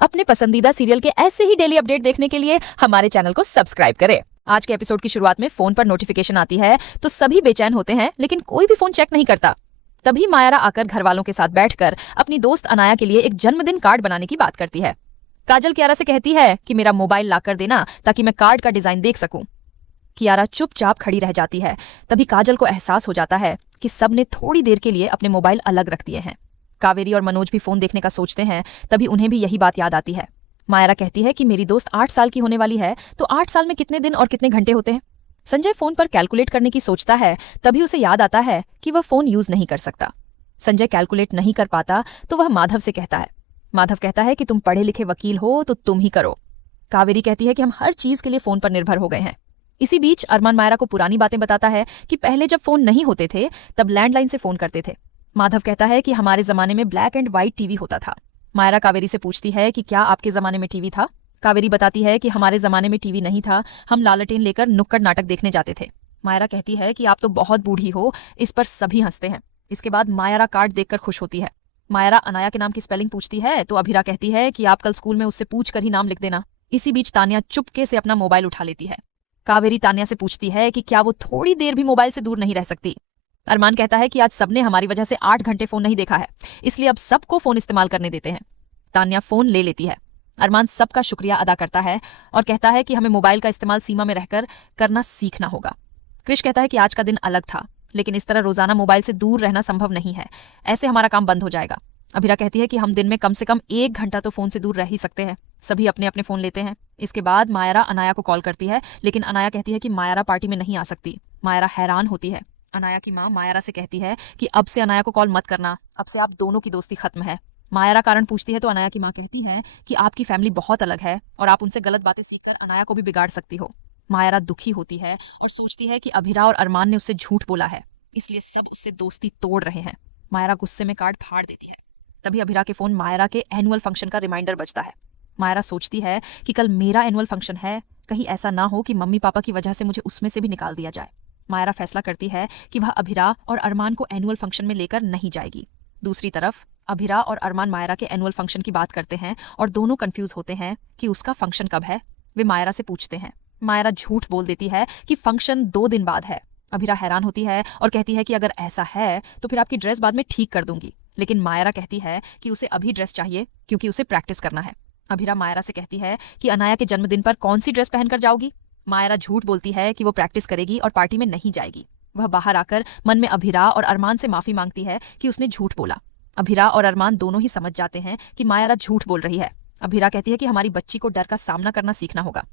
अपने पसंदीदा सीरियल के ऐसे ही डेली अपडेट देखने के लिए हमारे चैनल को सब्सक्राइब करें। आज के एपिसोड की शुरुआत में फोन पर नोटिफिकेशन आती है तो सभी बेचैन होते हैं, लेकिन कोई भी फोन चेक नहीं करता। तभी मायरा आकर घर वालों के साथ बैठकर अपनी दोस्त अनाया के लिए एक जन्मदिन कार्ड बनाने की बात करती है। काजल कियारा से कहती है कि मेरा मोबाइल लाकर देना ताकि मैं कार्ड का डिजाइन देख सकूं। कियारा चुपचाप खड़ी रह जाती है। तभी काजल को एहसास हो जाता है कि सबने थोड़ी देर के लिए अपने मोबाइल अलग रख दिए हैं। कावेरी और मनोज भी फोन देखने का सोचते हैं। तभी उन्हें भी यही बात याद आती है। मायरा कहती है कि मेरी दोस्त 8 साल की होने वाली है, तो 8 साल में कितने दिन और कितने घंटे होते हैं। संजय फोन पर कैलकुलेट करने की सोचता है। तभी उसे याद आता है कि वह फोन यूज नहीं कर सकता। संजय कैलकुलेट नहीं कर पाता तो वह माधव से कहता है। माधव कहता है कि तुम पढ़े लिखे वकील हो तो तुम ही करो। कावेरी कहती है कि हम हर चीज के लिए फोन पर निर्भर हो गए हैं। इसी बीच अरमान मायरा को पुरानी बातें बताता है कि पहले जब फोन नहीं होते थे तब लैंडलाइन से फोन करते थे। माधव कहता है कि हमारे जमाने में ब्लैक एंड व्हाइट टीवी होता था। मायरा कावेरी से पूछती है कि क्या आपके जमाने में टीवी था। कावेरी बताती है कि हमारे जमाने में टीवी नहीं था, हम लालटेन लेकर नुक्कड़ नाटक देखने जाते थे। मायरा कहती है कि आप तो बहुत बूढ़ी हो। इस पर सभी हंसते हैं। इसके बाद मायरा कार्ड देखकर खुश होती है। मायरा अनाया के नाम की स्पेलिंग पूछती है तो अभिरा कहती है कि आप कल स्कूल में उससे पूछ कर ही नाम लिख देना। इसी बीच तान्या चुपके से अपना मोबाइल उठा लेती है। कावेरी तान्या से पूछती है कि क्या वो थोड़ी देर भी मोबाइल से दूर नहीं रह सकती। अरमान कहता है कि आज सबने हमारी वजह से 8 घंटे फोन नहीं देखा है, इसलिए अब सबको फोन इस्तेमाल करने देते हैं। तान्या फोन ले लेती है। अरमान सबका शुक्रिया अदा करता है और कहता है कि हमें मोबाइल का इस्तेमाल सीमा में रहकर करना सीखना होगा। क्रिश कहता है कि आज का दिन अलग था, लेकिन इस तरह रोजाना मोबाइल से दूर रहना संभव नहीं है, ऐसे हमारा काम बंद हो जाएगा। अभिरा कहती है कि हम दिन में कम से कम 1 घंटा तो फोन से दूर रह ही सकते हैं। सभी अपने अपने फोन लेते हैं। इसके बाद मायरा अनाया को कॉल करती है, लेकिन अनाया कहती है कि मायरा पार्टी में नहीं आ सकती। मायरा हैरान होती है। अनाया की माँ मायरा से कहती है कि अब से अनाया को कॉल मत करना, अब से आप दोनों की दोस्ती खत्म है। मायरा कारण पूछती है तो अनाया की माँ कहती है कि आपकी फैमिली बहुत अलग है और आप उनसे गलत बातें सीखकर अनाया को भी बिगाड़ सकती हो। मायरा दुखी होती है और सोचती है कि अभिरा और अरमान ने उससे झूठ बोला है, इसलिए सब उससे दोस्ती तोड़ रहे हैं। मायरा गुस्से में कार्ड फाड़ देती है। तभी अभिरा के फोन मायरा के एनुअल फंक्शन का रिमाइंडर बजता है। मायरा सोचती है कि कल मेरा एनुअल फंक्शन है, कहीं ऐसा ना हो कि मम्मी पापा की वजह से मुझे उसमें से भी निकाल दिया जाए। मायरा फैसला करती है कि वह अभिरा और अरमान को एनुअल फंक्शन में लेकर नहीं जाएगी। दूसरी तरफ अभिरा और अरमान मायरा के एनुअल फंक्शन की बात करते हैं और दोनों कंफ्यूज होते हैं कि उसका फंक्शन कब है। वे मायरा से पूछते हैं। मायरा झूठ बोल देती है कि फंक्शन 2 दिन बाद है। अभिरा हैरान होती है और कहती है कि अगर ऐसा है तो फिर आपकी ड्रेस बाद में ठीक कर दूंगी, लेकिन मायरा कहती है कि उसे अभी ड्रेस चाहिए क्योंकि उसे प्रैक्टिस करना है। अभिरा मायरा से कहती है कि अनाया के जन्मदिन पर कौन सी ड्रेस पहनकर जाओगी। मायरा झूठ बोलती है कि वो प्रैक्टिस करेगी और पार्टी में नहीं जाएगी। वह बाहर आकर मन में अभिरा और अरमान से माफी मांगती है कि उसने झूठ बोला। अभिरा और अरमान दोनों ही समझ जाते हैं कि मायरा झूठ बोल रही है। अभिरा कहती है कि हमारी बच्ची को डर का सामना करना सीखना होगा।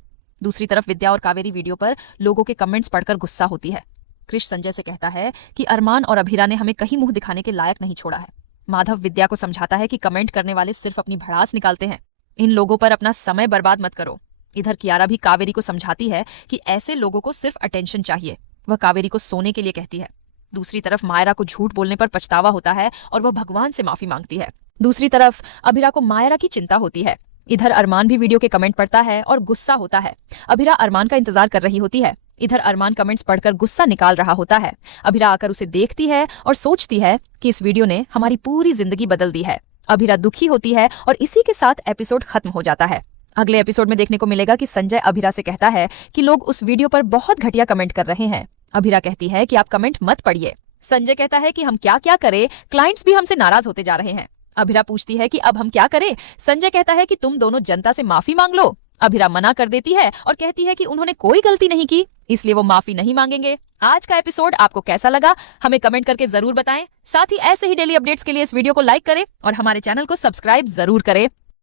दूसरी तरफ विद्या और कावेरी वीडियो पर लोगों के कमेंट्स पढ़कर गुस्सा होती है। क्रिश संजय से कहता है कि अरमान और अभिरा ने हमें कहीं मुंह दिखाने के लायक नहीं छोड़ा है। माधव विद्या को समझाता है कि कमेंट करने वाले सिर्फ अपनी भड़ास निकालते हैं, इन लोगों पर अपना समय बर्बाद मत करो। इधर कियारा भी कावेरी को समझाती है कि ऐसे लोगों को सिर्फ अटेंशन चाहिए। वह कावेरी को सोने के लिए कहती है। दूसरी तरफ मायरा को झूठ बोलने पर पछतावा होता है और वह भगवान से माफी मांगती है। दूसरी तरफ अभिरा को मायरा की चिंता होती है। इधर अरमान भी वीडियो के कमेंट पढ़ता है और गुस्सा होता है। अभिरा अरमान का इंतजार कर रही होती है। इधर अरमान कमेंट्स पढ़कर गुस्सा निकाल रहा होता है। अभिरा आकर उसे देखती है और सोचती है कि इस वीडियो ने हमारी पूरी जिंदगी बदल दी है। अभिरा दुखी होती है और इसी के साथ एपिसोड खत्म हो जाता है। अगले एपिसोड में देखने को मिलेगा कि संजय अभिरा से कहता है कि लोग उस वीडियो पर बहुत घटिया कमेंट कर रहे हैं। अभिरा कहती है कि आप कमेंट मत पढ़िए। संजय कहता है कि हम क्या क्या करें, क्लाइंट्स भी हमसे नाराज होते जा रहे हैं। अभिरा पूछती है कि अब हम क्या करें। संजय कहता है कि तुम दोनों जनता से माफी मांग लो। अभिरा मना कर देती है और कहती है कि उन्होंने कोई गलती नहीं की, इसलिए वो माफी नहीं मांगेंगे। आज का एपिसोड आपको कैसा लगा हमें कमेंट करके जरूर बताएं। साथ ही ऐसे ही डेली अपडेट्स के लिए इस वीडियो को लाइक करें और हमारे चैनल को सब्सक्राइब जरूर करें।